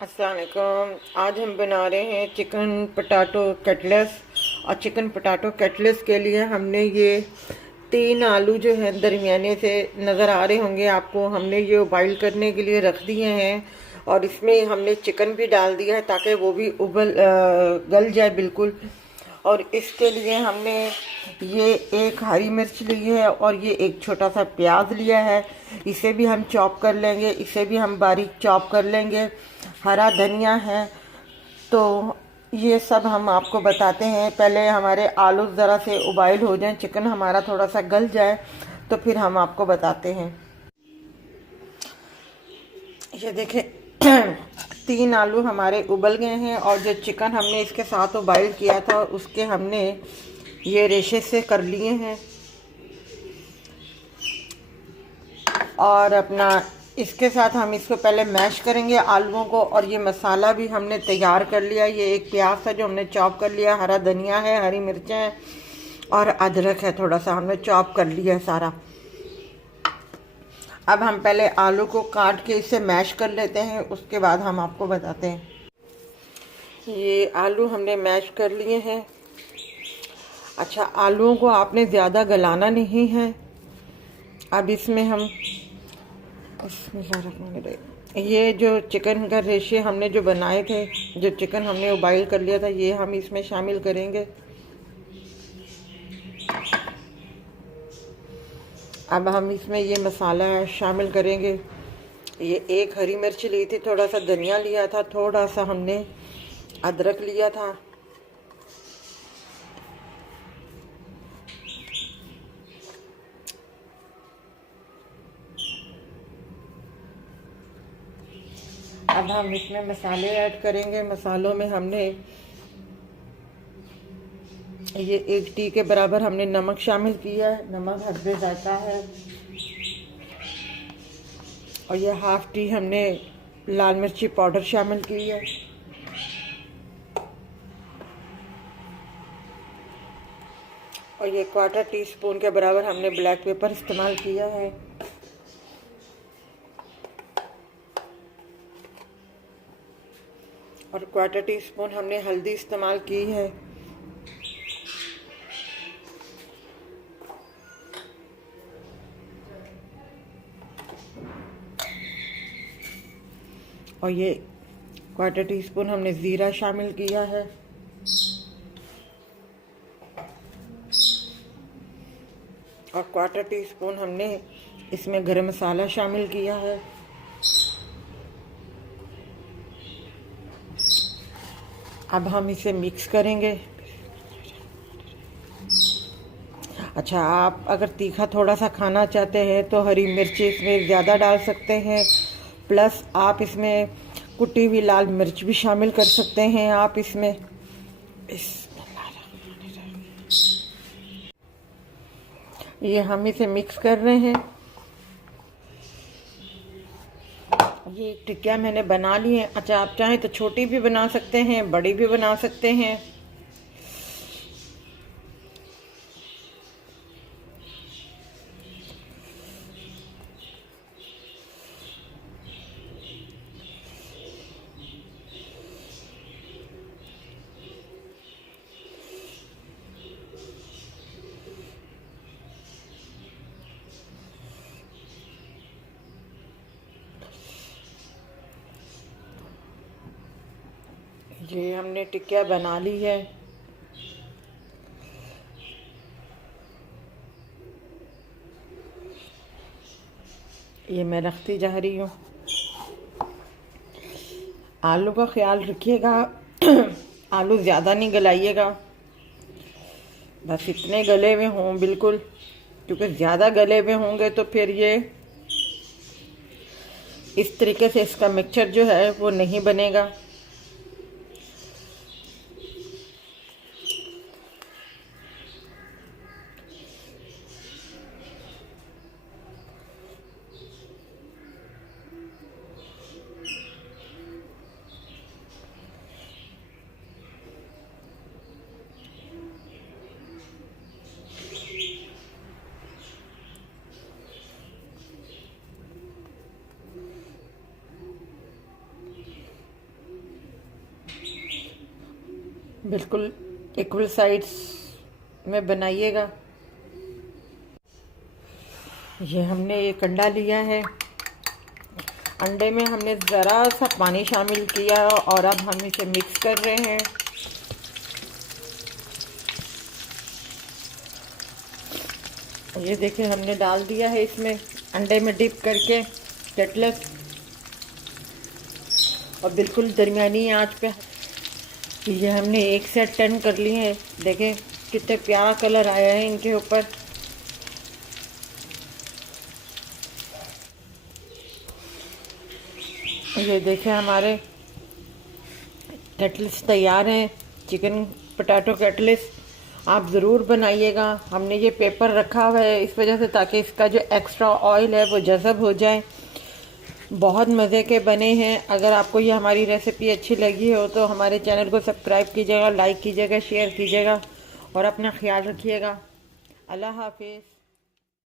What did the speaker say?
अस्सलाम वालेकुम। आज हम बना रहे हैं चिकन पटाटो कटलेस। और चिकन पटाटो कटलेस के लिए हमने ये 3 आलू जो है दरमियाने से नज़र आ रहे होंगे आपको, हमने ये बॉईल करने के लिए रख दिए हैं। और इसमें हमने चिकन भी डाल दिया है ताकि वो भी गल जाए बिल्कुल। और इसके लिए हमने ये एक हरी मिर्च ली है और ये एक छोटा सा प्याज लिया है। इसे भी हम चॉप कर लेंगे, इसे भी हम बारीक चॉप कर लेंगे। हरा धनिया है। तो ये सब हम आपको बताते हैं। पहले हमारे आलू ज़रा से उबाइल हो जाएं, चिकन हमारा थोड़ा सा गल जाए, तो फिर हम आपको बताते हैं। ये देखें 3 आलू हमारे उबल गए हैं और जो चिकन हमने इसके साथ उबाइल किया था उसके हमने ये रेशे से कर लिए हैं। और अपना इसके साथ हम इसको पहले मैश करेंगे आलूओं को। और ये मसाला भी हमने तैयार कर लिया। ये एक प्याज है जो हमने चॉप कर लिया, हरा धनिया है, हरी मिर्चें हैं और अदरक है, थोड़ा सा हमने चॉप कर लिया है सारा। अब हम पहले आलू को काट के इसे मैश कर लेते हैं, उसके बाद हम आपको बताते हैं। ये आलू हमने मैश कर लिए हैं। अच्छा, आलूओं को आपने ज़्यादा गलाना नहीं है। अब इसमें हम ये जो चिकन का रेशे हमने जो बनाए थे, जो चिकन हमने उबाइल कर लिया था, ये हम इसमें शामिल करेंगे। अब हम इसमें ये मसाला शामिल करेंगे। ये एक हरी मिर्च ली थी, थोड़ा सा धनिया लिया था, थोड़ा सा हमने अदरक लिया था। अब हम इसमें मसाले ऐड करेंगे। मसालों में हमने ये 1 टी के बराबर हमने नमक शामिल किया है, नमक हस्बे जायका है। और ये ½ टी हमने लाल मिर्ची पाउडर शामिल की है। और ये 1/4 टीस्पून के बराबर हमने ब्लैक पेपर इस्तेमाल किया है। और 1/4 टीस्पून हमने हल्दी इस्तेमाल की है। और ये 1/4 टीस्पून हमने ज़ीरा शामिल किया है। और 1/4 टीस्पून हमने इसमें गरम मसाला शामिल किया है। अब हम इसे मिक्स करेंगे। अच्छा, आप अगर तीखा थोड़ा सा खाना चाहते हैं तो हरी मिर्ची इसमें ज़्यादा डाल सकते हैं। प्लस आप इसमें कुटी हुई लाल मिर्च भी शामिल कर सकते हैं। आप इसमें ये हम इसे मिक्स कर रहे हैं। ये टिक्कियाँ मैंने बना ली हैं। अच्छा, आप चाहें तो छोटी भी बना सकते हैं, बड़ी भी बना सकते हैं। ये हमने टिक्किया बना ली है। ये मैं रखती जा रही हूँ। आलू का ख्याल रखिएगा आलू ज़्यादा नहीं गलाइएगा, बस इतने गले हुए हों बिल्कुल, क्योंकि ज़्यादा गले हुए होंगे तो फिर ये इस तरीके से इसका मिक्सचर जो है वो नहीं बनेगा। बिल्कुल इक्वल साइड्स में बनाइएगा। ये हमने एक अंडा लिया है, अंडे में हमने ज़रा सा पानी शामिल किया और अब हम इसे मिक्स कर रहे हैं। ये देखिए हमने डाल दिया है इसमें, अंडे में डिप करके कटलेट, और बिल्कुल दरमियानी आंच पे ये हमने एक से टर्न कर लिए हैं। देखें कितने प्यारा कलर आया है इनके ऊपर। ये देखें हमारे कटलेट्स तैयार हैं, चिकन पोटैटो कटलेट्स। आप ज़रूर बनाइएगा। हमने ये पेपर रखा हुआ है इस वजह से ताकि इसका जो एक्स्ट्रा ऑयल है वो जज़ब हो जाए। बहुत मज़े के बने हैं। अगर आपको ये हमारी रेसिपी अच्छी लगी हो तो हमारे चैनल को सब्सक्राइब कीजिएगा, लाइक कीजिएगा, शेयर कीजिएगा और अपना ख्याल रखिएगा। अल्लाह हाफिज़।